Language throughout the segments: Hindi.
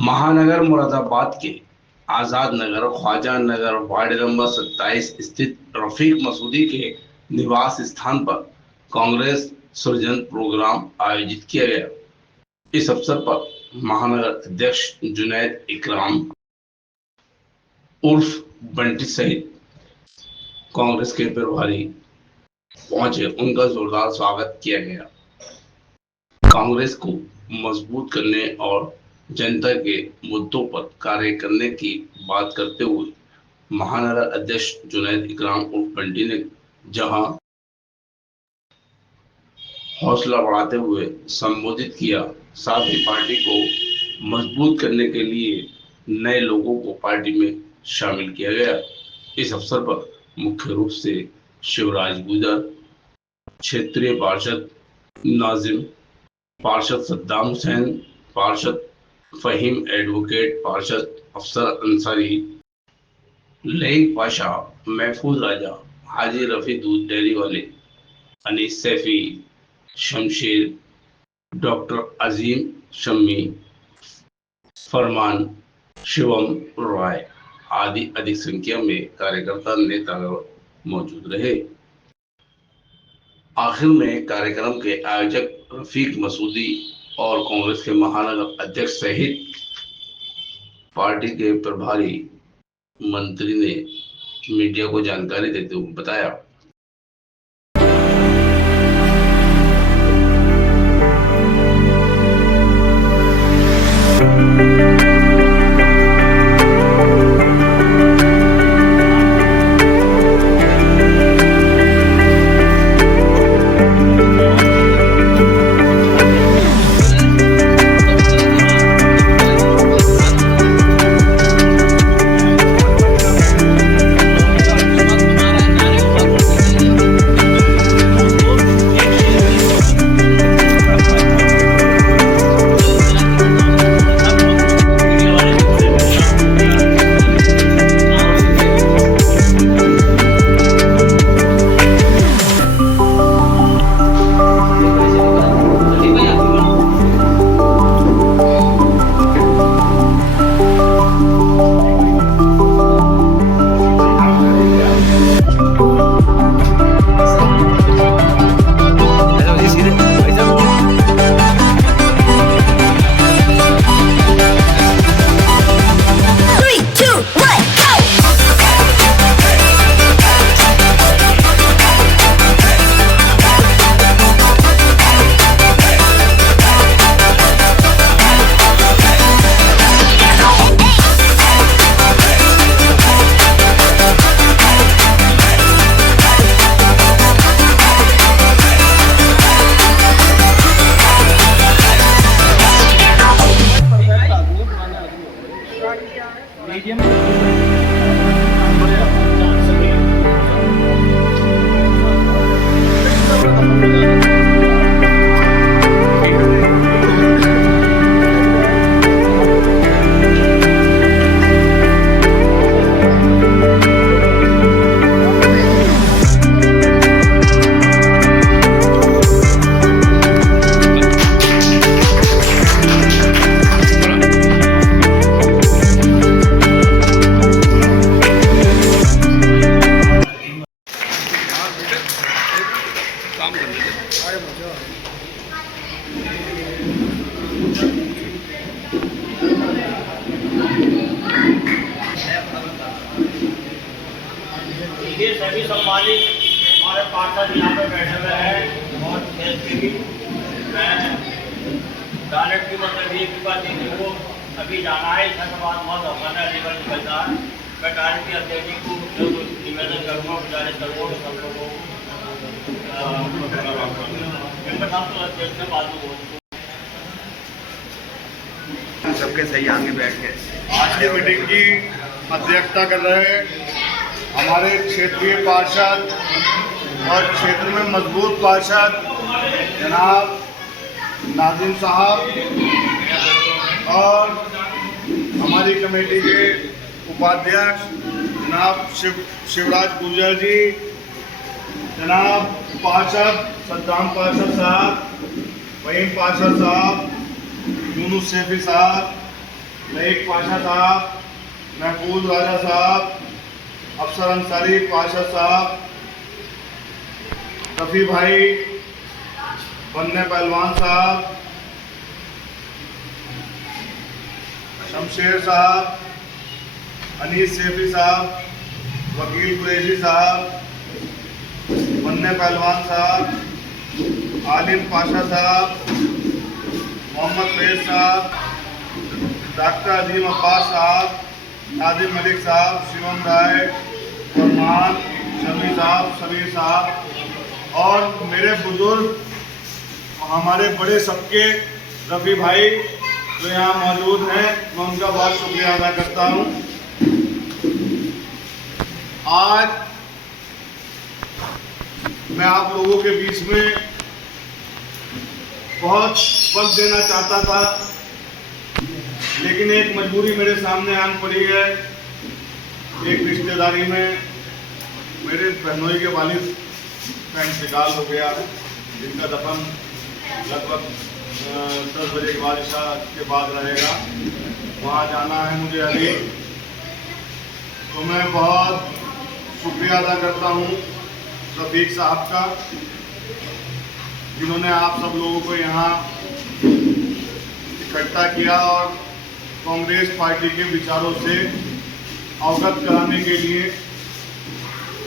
महानगर मुरादाबाद के आजाद नगर ख्वाजा नगर वार्ड नंबर 27 स्थित रफीक मसूदी के निवास स्थान पर कांग्रेस सृजन प्रोग्राम आयोजित किया गया। इस अवसर पर महानगर अध्यक्ष जुनैद इकराम उर्फ बंटी सहित कांग्रेस के प्रभारी पहुंचे। उनका जोरदार स्वागत किया गया। कांग्रेस को मजबूत करने और जनता के मुद्दों पर कार्य करने की बात करते हुए महानगर अध्यक्ष जुनैद इकराम उर्फ बंटी ने जहां हौसला बढ़ाते हुए संबोधित किया, साथ ही पार्टी को मजबूत करने के लिए नए लोगों को पार्टी में शामिल किया गया। इस अवसर पर मुख्य रूप से शिवराज गुजर, क्षेत्रीय पार्षद नाजिम, पार्षद सद्दाम हुसैन, पार्षद फहीम, एडवोकेट पार्षद अफसर अंसारी, लईक पाशा, महफूज राजा, हाजी रफी दूध डेयरी वाले, अनीस सैफी, शमशेर, डॉक्टर अजीम शम्मी, फरमान, शिवम रॉय आदि अधिक संख्या में कार्यकर्ता नेता मौजूद रहे। आखिर में कार्यक्रम के आयोजक रफीक मसूदी और कांग्रेस के महानगर अध्यक्ष सहित पार्टी के प्रभारी मंत्री ने मीडिया को जानकारी देते हुए बताया। ये सभी सम्मानित हमारे पार्षद यहाँ पे बैठे हुए हैं और मैं डायरेक्ट की मतलब ये की बात है वो अभी जाना है धन्यवाद बहुत होगा लेवल निकलता है। मैं डायरेक्ट की अध्यक्ष को जो निवेदन करूँगा गुजारिश करूँगा सब लोगों अध्यक्ष से बात हो सबके सही आगे बैठ के आज की मीटिंग की अध्यक्षता कर रहे हमारे क्षेत्रीय पार्षद और क्षेत्र में मजबूत पार्षद जनाब नाजिम साहब और हमारी कमेटी के उपाध्यक्ष जनाब शिवराज गुजर जी, जनाब पार्षद सद्दाम पार्षद साहब, वहीम पार्षद साहब, यूनुस सैफी साहब, लईक पाशा साहब, महफूज राजा साहब, अफसर अंसारी पाशा साहब, रफ़ी भाई, बन्ने पहलवान साहब, शमशेर साहब, अनीस सेफी साहब, वकील कुरैशी साहब, बन्ने पहलवान साहब, आलिम पाशा साहब, मोहम्मद फैज साहब, डॉक्टर अजीम अब्बास साहब, नादिम मलिक साहब, शिवम राय, फरमान, शमी साहब, सबीर साहब और मेरे बुजुर्ग हमारे बड़े सबके रफ़ी भाई जो यहाँ मौजूद हैं, मैं उनका बहुत शुक्रिया अदा करता हूँ। आज मैं आप लोगों के बीच में बहुत वक्त देना चाहता था, लेकिन एक मजबूरी मेरे सामने आन पड़ी है। एक रिश्तेदारी में मेरे बहनोई के वालिद का इंतकाल हो गया है, जिनका दफन लगभग 10 बजे के बाद इशा के बाद रहेगा। वहाँ जाना है मुझे अभी, तो मैं बहुत शुक्रिया अदा करता हूँ रफ़ीक साहब का, जिन्होंने आप सब लोगों को यहाँ इकट्ठा किया और कांग्रेस पार्टी के विचारों से अवगत कराने के लिए।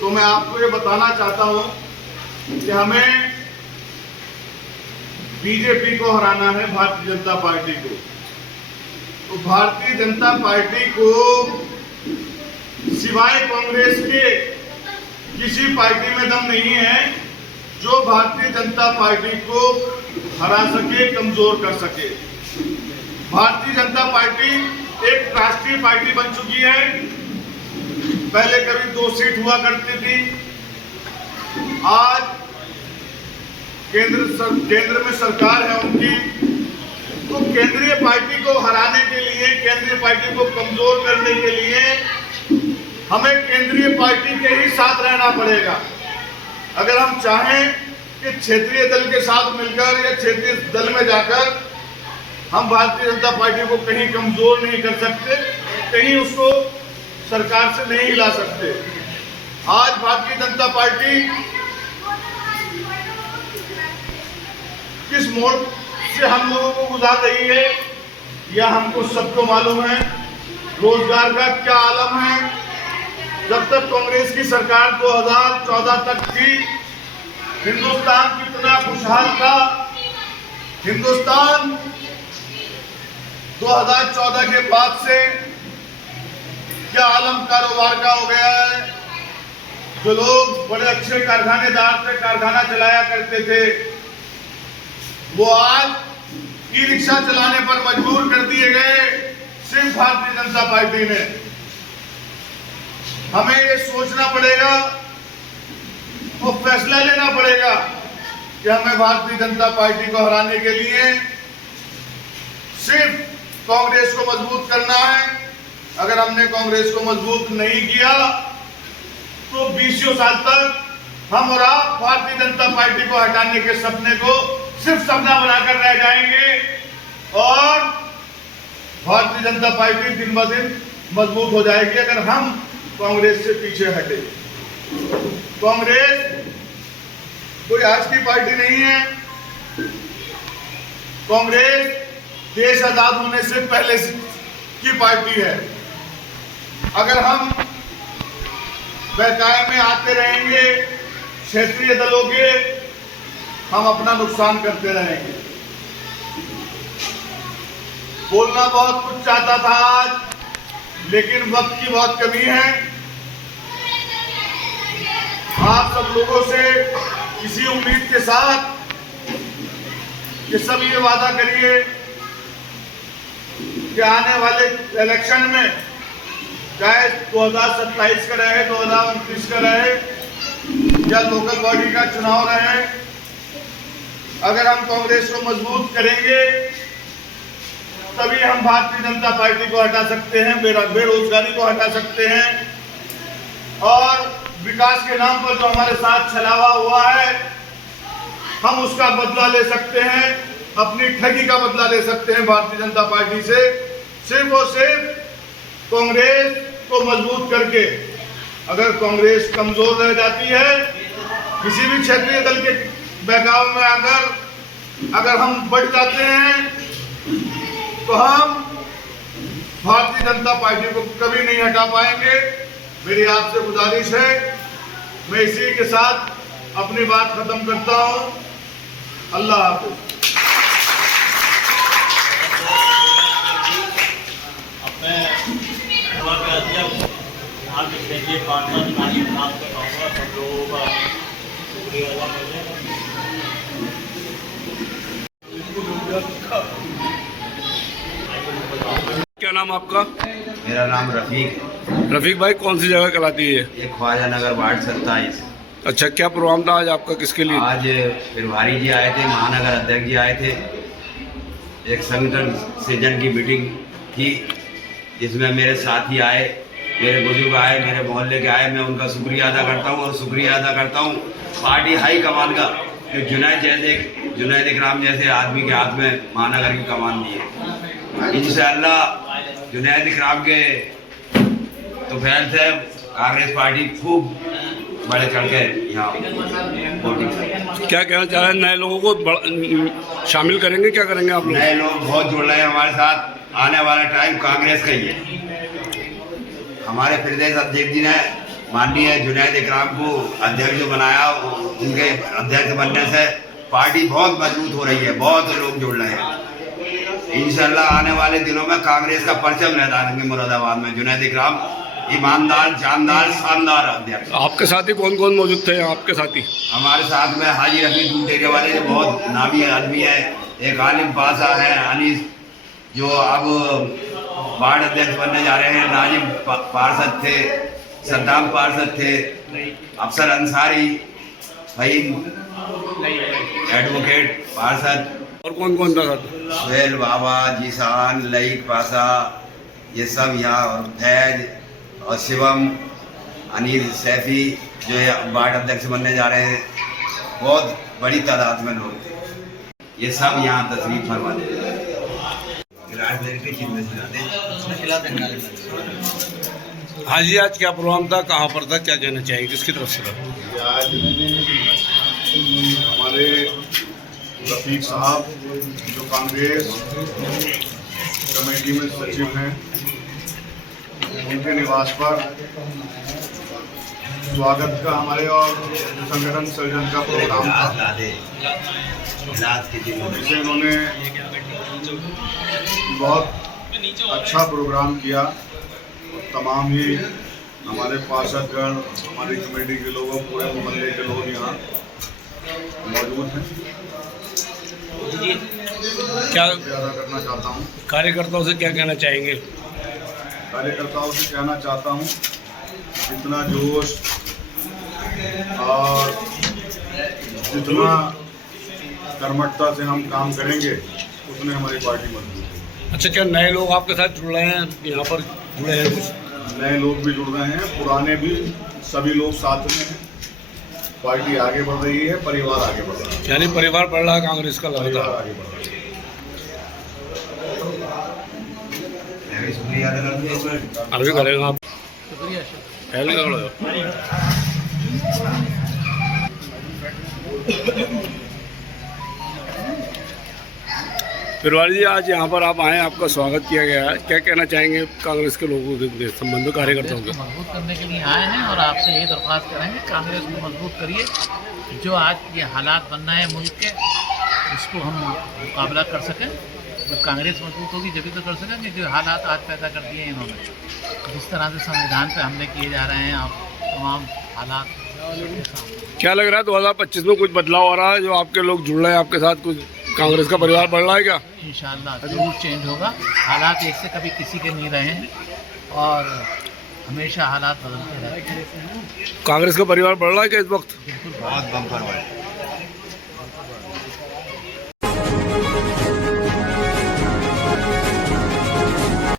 तो मैं आपको ये बताना चाहता हूँ कि हमें बीजेपी को हराना है, भारतीय जनता पार्टी को। तो भारतीय जनता पार्टी को सिवाय कांग्रेस के किसी पार्टी में दम नहीं है जो भारतीय जनता पार्टी को हरा सके, कमजोर कर सके। भारतीय जनता पार्टी एक राष्ट्रीय पार्टी बन चुकी है। पहले कभी 2 सीट हुआ करती थी, आज केंद्र में सरकार है उनकी। तो केंद्रीय पार्टी को हराने के लिए, केंद्रीय पार्टी को कमजोर करने के लिए हमें केंद्रीय पार्टी के ही साथ रहना पड़ेगा। अगर हम चाहें कि क्षेत्रीय दल के साथ मिलकर या क्षेत्रीय दल में जाकर हम भारतीय जनता पार्टी को कहीं कमजोर नहीं कर सकते, कहीं उसको सरकार से नहीं हिला सकते। आज भारतीय जनता पार्टी किस मोड़ से हम लोगों को गुजार रही है यह हमको सबको मालूम है। रोजगार का क्या आलम है। जब तक कांग्रेस की सरकार 2014 तक थी, हिंदुस्तान कितना खुशहाल था। हिंदुस्तान 2014 के बाद से क्या आलम कारोबार का हो गया है। जो लोग बड़े अच्छे कारखानेदार थे, कारखाना चलाया करते थे, वो आज ई रिक्शा चलाने पर मजबूर कर दिए गए सिर्फ भारतीय जनता पार्टी ने। हमें ये सोचना पड़ेगा और फैसला लेना पड़ेगा कि हमें भारतीय जनता पार्टी को हराने के लिए सिर्फ कांग्रेस को मजबूत करना है। अगर हमने कांग्रेस को मजबूत नहीं किया तो 20 साल तक हम और आप भारतीय जनता पार्टी को हटाने के सपने को सिर्फ सपना बनाकर रह जाएंगे और भारतीय जनता पार्टी दिन ब दिन मजबूत हो जाएगी अगर हम कांग्रेस से पीछे हटे। कांग्रेस कोई आज की पार्टी नहीं है। कांग्रेस देश आजाद होने से पहले की पार्टी है। अगर हम बहकाए में आते रहेंगे क्षेत्रीय दलों के, हम अपना नुकसान करते रहेंगे। बोलना बहुत कुछ चाहता था आज, लेकिन वक्त की बहुत कमी है। आप सब लोगों से इसी उम्मीद के साथ कि सब ये वादा करिए कि आने वाले इलेक्शन में, चाहे 2027 का रहे, 2029 का रहे या लोकल बॉडी का चुनाव रहे, अगर हम कांग्रेस को मजबूत करेंगे तभी हम भारतीय जनता पार्टी को हटा सकते हैं, बेरोजगारी को हटा सकते हैं और विकास के नाम पर जो हमारे साथ छलावा हुआ है हम उसका बदला ले सकते हैं, अपनी ठगी का बदला ले सकते हैं भारतीय जनता पार्टी से। सिर्फ और सिर्फ कांग्रेस को मजबूत करके। अगर कांग्रेस कमजोर रह जाती है, किसी भी क्षेत्रीय दल के बहकाव में अगर हम बढ़ जाते हैं, तो हम भारतीय जनता पार्टी को कभी नहीं हटा पाएंगे। मेरी आपसे गुजारिश है, मैं इसी के साथ अपनी बात खत्म करता हूं। अल्लाह हाफ़िज़। आज क्षेत्रीय पार्षद नानी खास का कहूँगा सब लोगों का शुक्रिया अदा करने। क्या नाम आपका? मेरा नाम रफ़ीक। रफीक भाई, कौन सी जगह कहलाती है? ये ख्वाजा नगर वार्ड 27। अच्छा, क्या प्रोग्राम था आज आपका, किसके लिए? आज प्रभारी जी आए थे, महानगर अध्यक्ष जी आए थे। एक संगठन सृजन की मीटिंग थी, जिसमें मेरे साथी आए, मेरे बुजुर्ग आए, मेरे मोहल्ले के आए। मैं उनका शुक्रिया अदा करता हूँ और शुक्रिया अदा करता हूँ पार्टी हाई कमान का, कि जुनैद इकराम जैसे आदमी के हाथ में महानगर की कमान दी है। इंशाअल्लाह जुनैद इकराम के तो फैल से कांग्रेस पार्टी खूब बड़े चढ़ के यहाँ वोटिंग। क्या कहना चाह रहे हैं? नए लोगों को शामिल करेंगे, क्या करेंगे आप लोग? नए लोग बहुत जुड़ रहे हैं हमारे साथ। आने वाला टाइम कांग्रेस का ही है। हमारे प्रदेश अध्यक्ष जी ने माननीय जुनैद इकराम को अध्यक्ष जो बनाया, उनके अध्यक्ष बनने से पार्टी बहुत मजबूत हो रही है, बहुत लोग जुड़ रहे हैं। इंशाल्लाह आने वाले दिनों में कांग्रेस का परचम लहराएंगे मुरादाबाद में। जुनैद इकराम ईमानदार, जानदार, शानदार अध्यक्ष। आपके साथी कौन कौन मौजूद थे? आपके साथी हमारे साथ में हाजी रफीक दूटेरे वाले जो बहुत नामी आदमी है, एक आलिम पासा है अनीस, जो अब वार्ड अध्यक्ष बनने जा रहे हैं, नाजिम पार्षद थे, सद्दाम पार्षद थे, अफसर अंसारी, फहीम एडवोकेट पार्षद, और कौन कौन था साथ? सुहेल बाबा, जीसान, लईक पासा, ये सब यहाँ, और फैज और शिवम, अनिल सैफी जो है वार्ड अध्यक्ष बनने जा रहे हैं। बहुत बड़ी तादाद में लोग थे। ये सब यहाँ तशरीफ फरमा दे। हाँ जी, आज क्या प्रोग्राम था, कहाँ पर था, क्या कहना चाहिए, किसकी तरफ से था? आज हमारे रफीक साहब जो कांग्रेस कमेटी में सचिव हैं, उनके निवास पर स्वागत का हमारे और संगठन सृजन का प्रोग्राम था, जिसे उन्होंने बहुत अच्छा प्रोग्राम किया। तमाम ही हमारे पार्षदगण, हमारी कमेटी के लोग, पूरे मोहल्ले के लोग यहाँ मौजूद हैं। क्या अदा करना चाहता हूँ, कार्यकर्ताओं से क्या कहना चाहेंगे? कार्यकर्ताओं से कहना चाहता हूँ, जितना जोश और जितना कर्मठता से हम काम करेंगे, उतने हमारी पार्टी मजबूत होगी। अच्छा, क्या नए लोग आपके साथ जुड़ रहे हैं, यहाँ पर जुड़े हैं? कुछ नए लोग भी जुड़ रहे हैं, पुराने भी, सभी लोग साथ में हैं। पार्टी आगे बढ़ रही है, परिवार आगे बढ़ रहा है। यानी परिवार बढ़ रहा है कांग्रेस का, परिवार लगातार आगे बढ़ रहा है। अभी करेंगे आप? पहले कर लो। प्रभारी जी, आज यहाँ पर आप आए, आपका स्वागत किया गया है, क्या कहना चाहेंगे कांग्रेस के लोगों के संबंध में, कार्यकर्ताओं के? मजबूत करने के लिए आए हैं और आपसे यही दरख्वास्त करेंगे, कांग्रेस को मजबूत करिए। जो आज ये हालात बन रहे हैं मुल्क के, इसको हम मुकाबला कर सकें। जब कांग्रेस मजबूत होगी जब तो कर सकेंगे। जो हालात आज पैदा कर दिए इन्होंने, जिस तरह से संविधान पे हमले किए जा रहे हैं, आप तमाम हालात क्या लग रहा है 2025 में कुछ बदलाव आ रहा है? जो आपके लोग जुड़ रहे हैं आपके साथ, कुछ कांग्रेस का परिवार बढ़ रहा है क्या? इंशाअल्लाह ज़रूर चेंज होगा। हालात एक से कभी किसी के नहीं रहे हैं और हमेशा हालात बदलते रहे। कांग्रेस का परिवार बढ़ रहा है क्या इस वक्त? बिल्कुल बहुत बम्पर हुआ है।